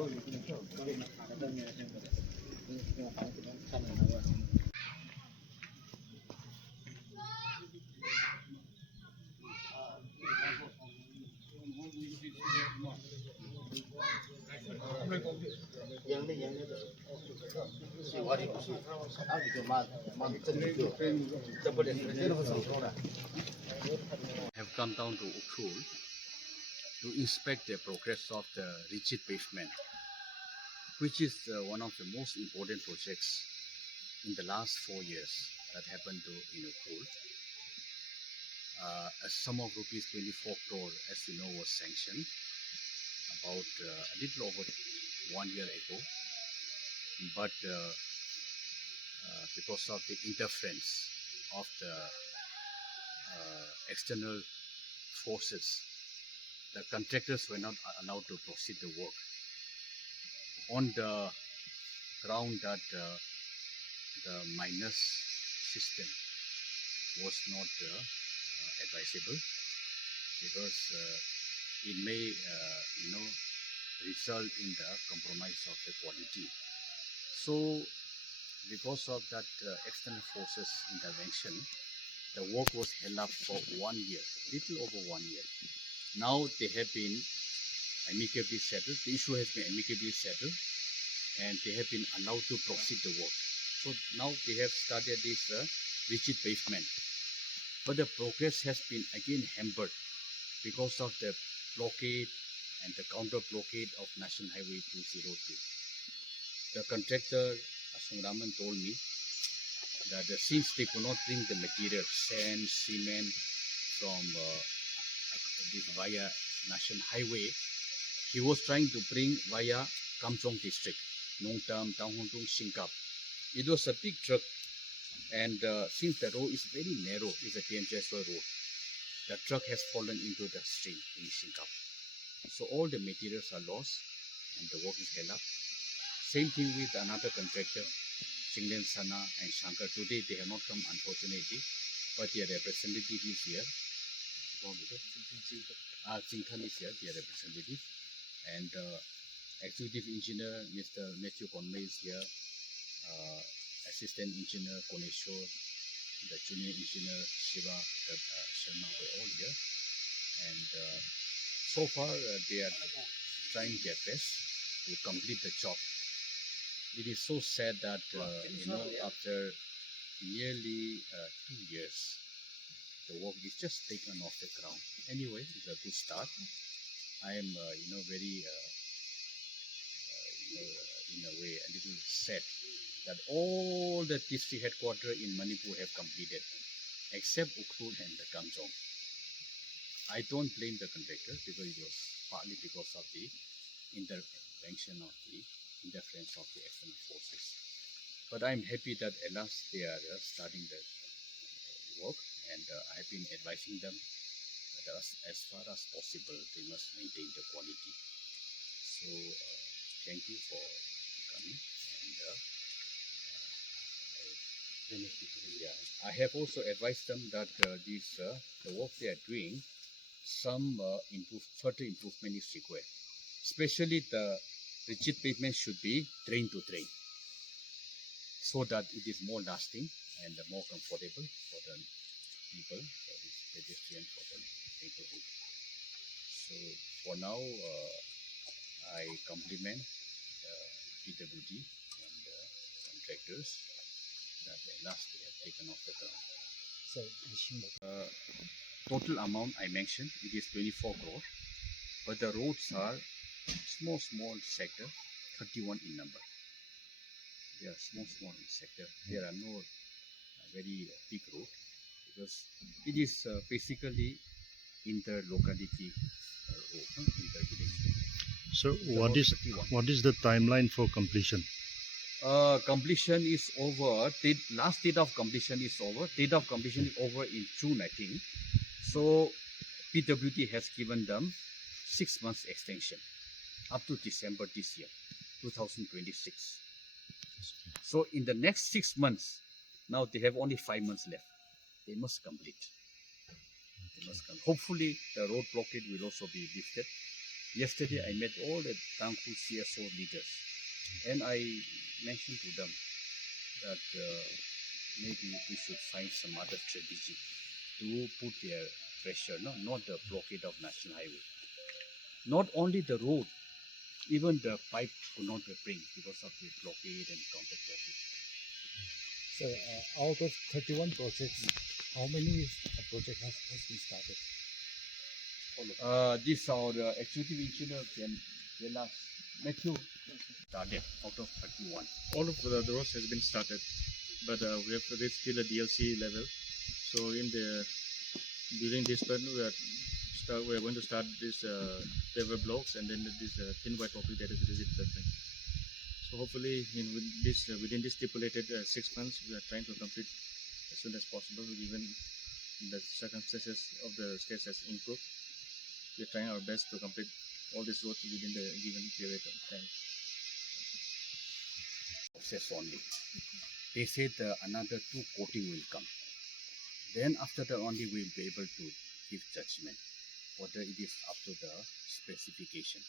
Have come down to Ukhrul to inspect the progress of the rigid pavement, which is one of the most important projects in the last 4 years that happened in Ukhrul. A sum of rupees 24 crore, as you know, was sanctioned about a little over 1 year ago, but because of the interference of the external forces, the contractors were not allowed to proceed the work on the ground that the minus system was not advisable, because it may result in the compromise of the quality. So because of that external forces intervention, the work was held up for 1 year, little over 1 year. Now they have been amicably settled. The issue has been amicably settled, and they have been allowed to proceed the work. So now they have started this rigid pavement, but the progress has been again hampered because of the blockade and the counter blockade of National Highway 202. The contractor Raman told me that since they could not bring the material, sand, cement from this via National Highway, he was trying to bring via Kamchong district, Nongtam, Tanghuntung, Singkap. It was a big truck, and since the road is very narrow, it's a TNJS road, the truck has fallen into the stream in Singkap. So all the materials are lost and the work is held up. Same thing with another contractor, Singlen Sana and Shankar. Today they have not come, unfortunately, but their representative is here. Jingthan is here, their representative. And executive engineer Mr. Matthew Conway is here. Assistant engineer Koneshwar, the junior engineer Shiva Sharma were all here. And so far they are trying their best to complete the job. It is so sad that after nearly 2 years, the work is just taken off the ground. Anyway, it's a good start. I am very in a way a little sad that all the district headquarters in Manipur have completed, except Ukhrul and the Kamchong. I don't blame the contractor, because it was partly because of the intervention of the interference of the external forces. But I'm happy that at last they are starting the work, and I've been advising them that as far as possible they must maintain the quality. So thank you for coming, and I have also advised them that the work they are doing, some further improvement is required. Especially the rigid pavement should be drain to drain, so that it is more lasting and more comfortable for the people, for the pedestrians, for the neighborhood. So for now, I compliment PWD and contractors that at last they have taken off the ground. So, total amount I mentioned, it is 24 crore, but the roads are small sector, 31 in number. They are small in sector. There are no very big road, because it is basically inter-locality road, inter-village road. So what is the timeline for completion? Completion is over. Last date of completion is over. Date of completion is over in June, I think. So PWD has given them 6 months extension up to December this year, 2026. So in the next 6 months, now they have only 5 months left. They must complete. Hopefully the road blockade will also be lifted, Yesterday, I met all the Tangku CSO leaders, and I mentioned to them that maybe we should find some other strategy to put their pressure, no, not the blockade of national highway. Not only the road, even the pipe could not be bring because of the blockade and counter blockade. So out of 31 projects, how many projects has been started? This our executive engineer Matthew started out of 31. All of the roads has been started, but we have reached still a DLC level. So during this part we are going to start this paver blocks and then this thin white concrete that is rigid pavement. So hopefully within this stipulated 6 months we are trying to complete as soon as possible, given the circumstances of the state has improved. We are trying our best to complete all these roads within the given period of time. Process only. They said another 2 coating will come. Then after that only we will be able to give judgment whether it is up to the specification.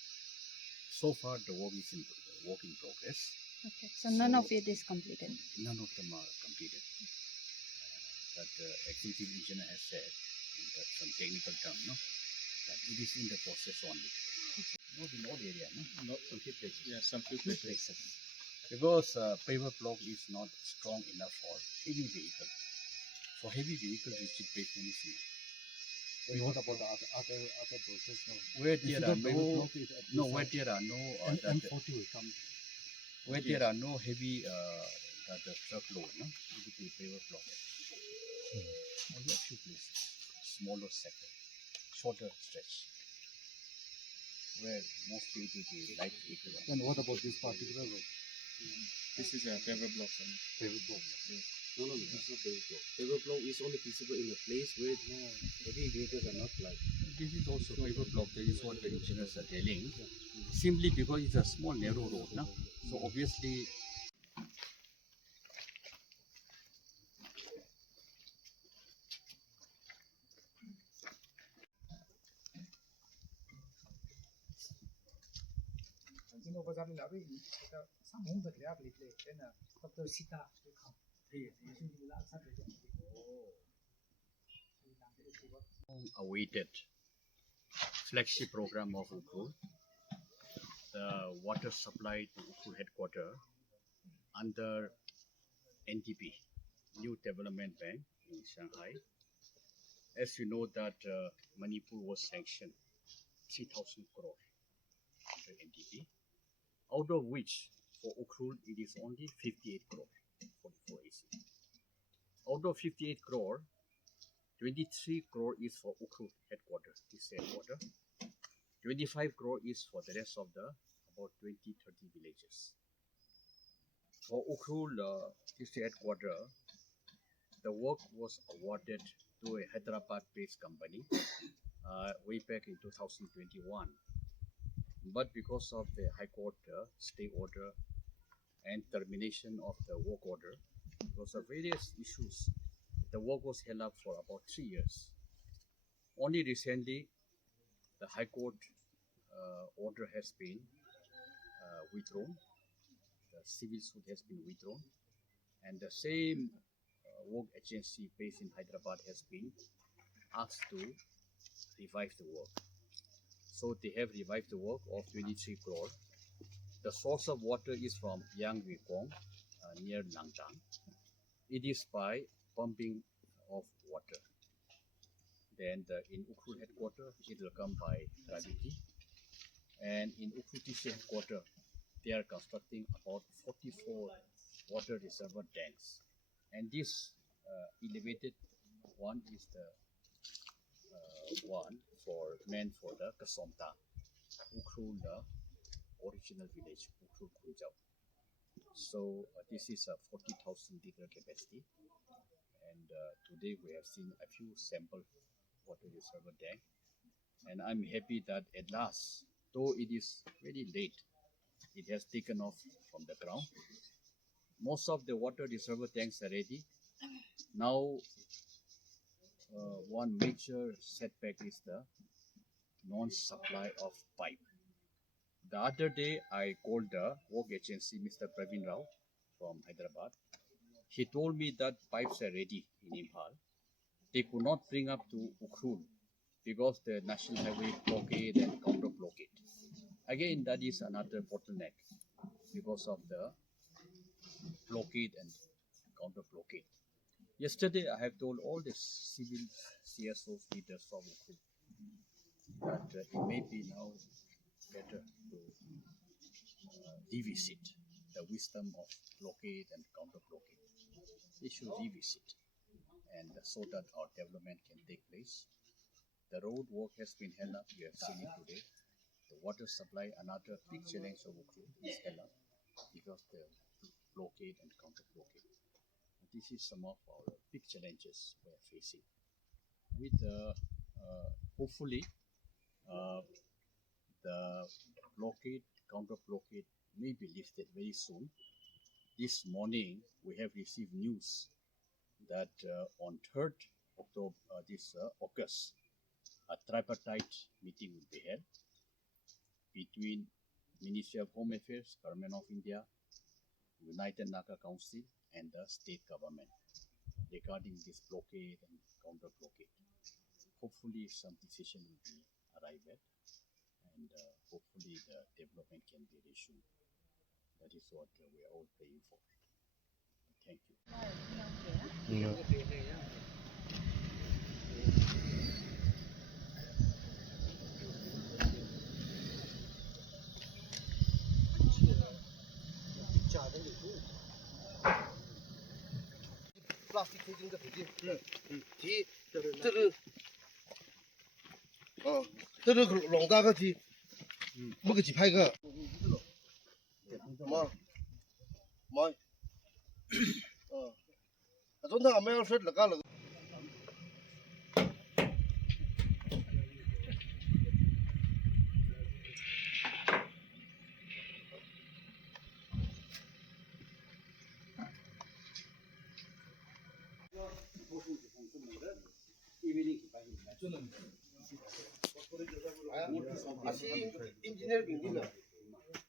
So far the work is in progress. Okay, so none of it is completed. None of them are completed. That the executive engineer has said in that some technical term, no, that it is in the process only. Not in all area, no, not some few places. Yeah, some few places. Because paver block is not strong enough for heavy vehicle. For heavy vehicle, rigid pavement is enough. What about the other projects? Where there are where there are no M40 will come. Where there are no heavy the truckload, no, it will be paver block. Only a few places, smaller sector, shorter stretch, where mostly it will be light vehicle. And what about this particular road? This is a paver blocks. Paver blocks. Yes. No, this is not paver block. Paver block is only feasible in a place where heavy vehicles are not like. This is also paver block. That is what the engineers are telling. Simply because it's a small narrow road, no? So obviously. Awaited flagship program of Ukhrul, the water supply to Ukhrul headquarters under NDB, New Development Bank in Shanghai. As you know that Manipur was sanctioned 3,000 crore under NDB, out of which for Ukhrul it is only 58 crore, 44 AC. Out of 58 crore, 23 crore is for Ukhrul headquarters, this headquarters. 25 crore is for the rest of the about 20-30 villages. For Ukhrul district headquarters, the work was awarded to a Hyderabad-based company way back in 2021. But because of the High Court stay order and termination of the work order, because of various issues, the work was held up for about 3 years. Only recently, the High Court order has been withdrawn. The civil suit has been withdrawn, and the same work agency based in Hyderabad has been asked to revive the work. So they have revived the work of 23 crore. The source of water is from Yang Wikong near Langdang. It is by pumping of water. Then in Ukhrul headquarters, it will come by gravity. And in Ukhrul district headquarters, they are constructing about 44 water reservoir tanks. And this elevated one is the one meant for the Kasomta, Ukhrul, the original village, Ukhrul Kunjao. So this is a 40,000 liter capacity, and today we have seen a few sample water reservoir tank, and I'm happy that at last, though it is very late, it has taken off from the ground. Most of the water reservoir tanks are ready. Now one major setback is the non-supply of pipe. other day, I called the work agency, Mr. Praveen Rao from Hyderabad. He told me that pipes are ready in Imphal. They could not bring up to Ukhrul because the national highway blockade and counter blockade. Again, that is another bottleneck because of the blockade and counter blockade. Yesterday, I have told all the civil CSOs leaders of Ukhrul that it may be now better to revisit the wisdom of blockade and counter blockade. They should revisit, and so that our development can take place. The road work has been held up. You have seen it today. The water supply, another big challenge of Ukhrul, is held up because the blockade and counter blockade. This is some of our big challenges we are facing. With hopefully the blockade, counter blockade may be lifted very soon. This morning we have received news that on 3rd October, August, a tripartite meeting will be held between Ministry of Home Affairs, Government of India, United Naga Council, and the state government regarding this blockade and counter blockade. Hopefully, some decision will be arrived at, and hopefully the development can be resumed. That is what we are all praying for. Thank you. 플라스틱 해진 거 되지? 뒤 뜨르 뜨르 그 롱다가 뒤 뭐그 지 파이가 뭐 전당 안 매워 쇠를 가라 아시 인지니어 빙기나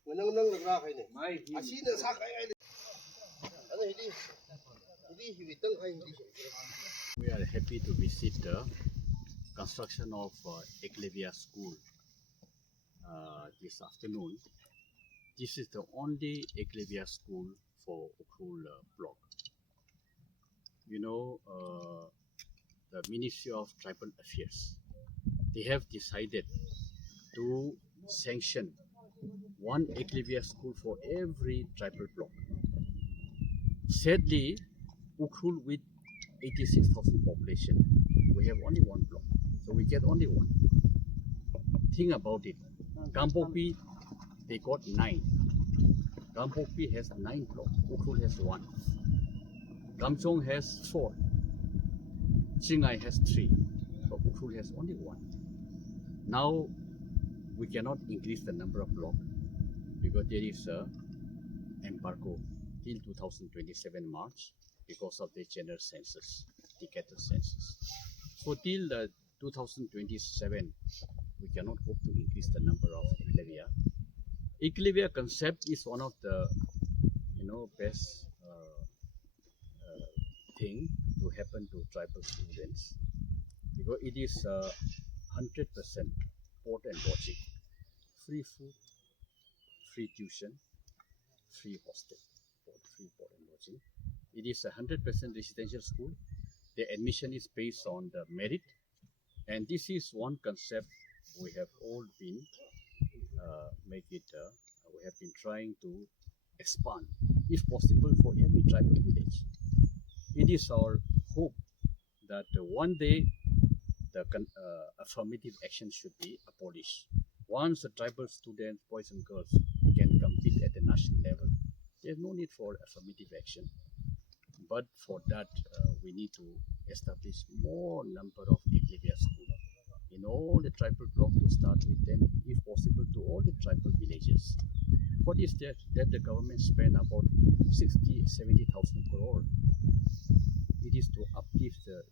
원능능 그라 가이네 아시는 사 가야 돼 아니 이디 히비땅 가이 히디 We are happy to visit the construction of Eklavya School this afternoon. This is the only Eklavya School for Ukhrul block. You know, the Ministry of Tribal Affairs, they have decided to sanction one Eklavya School for every tribal block. Sadly, Ukhrul with 86,000 population, we have only one block, so we get only one. Think about it. Gampopi, they got 9. Gampopi has 9 blocks. Ukhrul has 1. Gamchong has 4. Chingai has 3. So Ukhrul has only 1. Now we cannot increase the number of blocks because there is a embargo till 2027 March because of the general census, decadal census. So till 2027, we cannot hope to increase the number of Eklavya. Eklavya concept is one of the best thing to happen to tribal students because it is 100% board and lodging, free food, free tuition, free hostel, free board and lodging. It is 100% residential school. The admission is based on the merit, and this is one concept we have all been we have been trying to expand, if possible, for every tribal village. It is our hope that one day the affirmative action should be abolished. Once the tribal students, boys and girls, can compete at the national level, there is no need for affirmative action. But for that, we need to establish more number of Eklavya schools in all the tribal blocks to start with, then if possible to all the tribal villages. What is that the government spend about 60-70,000 crore? It is to uplift the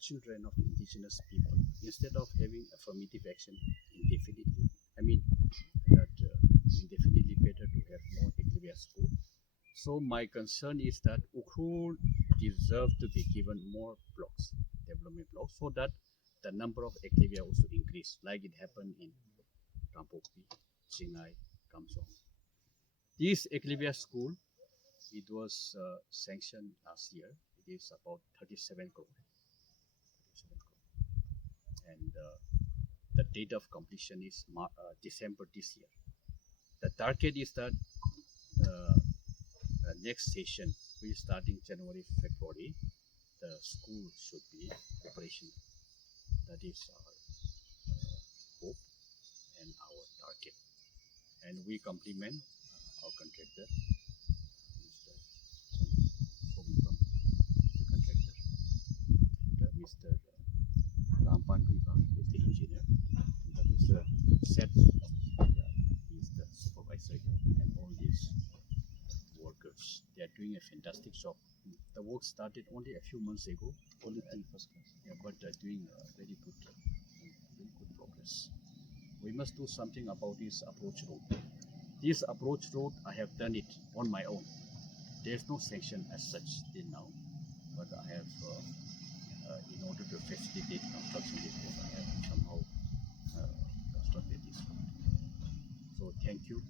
children of indigenous people instead of having affirmative action indefinitely. I mean that So my concern is that Ukhrul deserves to be given more blocks, development blocks, so that the number of Eklavya also increase, like it happened in Rampokpi, Sinai, Kamsong. This Eklavya school, it was sanctioned last year. It is about 37 crore. 37 crore. And the date of completion is December this year. The target is that next session, which is starting January, February, the school should be operational. That is our hope and our target. And we compliment our contractor, Mr. Somipam, the contractor, and Mr. Ram Muivah is the engineer, and Mr. Seth, he is the supervisor here, and all these workers. They are doing a fantastic job. The work started only a few months ago. Only first class. Yeah, but doing very good progress. We must do something about this approach road. This approach road, I have done it on my own. There is no sanction as such till now, but I have, in order to facilitate construction of this road, I have somehow constructed this road. So thank you.